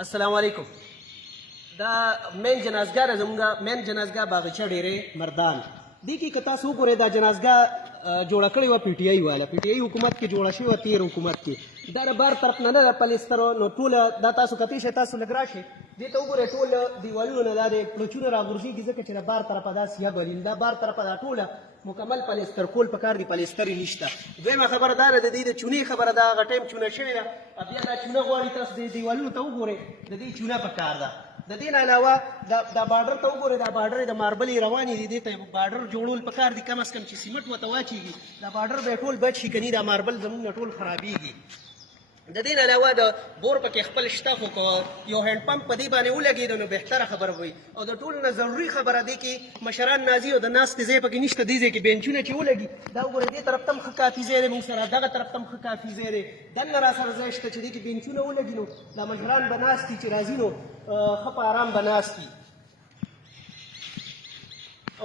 السلام علیکم. دا مین جنازګاه ده زموږ مین جنازګاه باغچه ډېرې مردان دې کې که تاسو وګورئ دا جنازګاه جوړه کړې وه پي ټي آی والا پي ټي آی حکومت کې جوړه شوې وه تېر حکومت کې دا د بار طرف نه ده پلستر نو ټوله دا تاسو کتی شئ تاسو لږ راشئ دې ته وګورئ ټول دیوالونو نه دا د پړچونه راغورځېږي ځکه چې د بار طرفه دا سیاه بلین دا بار طرفه دا ټوله مکمل پلستر کول پکار دي پلستر یې نشته. دویمه خبره دا ده د دې د چونې خبره ده هغه ټایم چونه شوې ده بیا دا چونه غواړي تاسو د دیوالونو ته وګورئ د دې چونه پکار ده. د دې نه علاوه دا بارډر ته وګورئ دا بارډر د ماربلې روانې دي دې ته بارډر جوړول پکار دي کم از کم چې سیمټ ورته واچېږي دا بارډر به ټول بچ شي که نه دا ماربل زموږ نه ټول خرابېږي. د دې نه علاوه د بور پکې خپل شته خو که یو هینډ پمپ په دې باندې ولګېده نو بهتره خبره وي او د ټولو نه ضروري خبره دی کې مشران نازي او د ناستې ځای پکې نشته دې ځای کې بینچونه چې ولګي دا وګورئ دې طرف ته هم ښه کافي ځای دی موږ سره دغه طرف ته هم ښه کافي ځای دی دننه را سره ځای شته چې دې کې بینچونه ولګي نو دا مشران به ناست دي چې راځي نو ښه په ارام به ناست دي.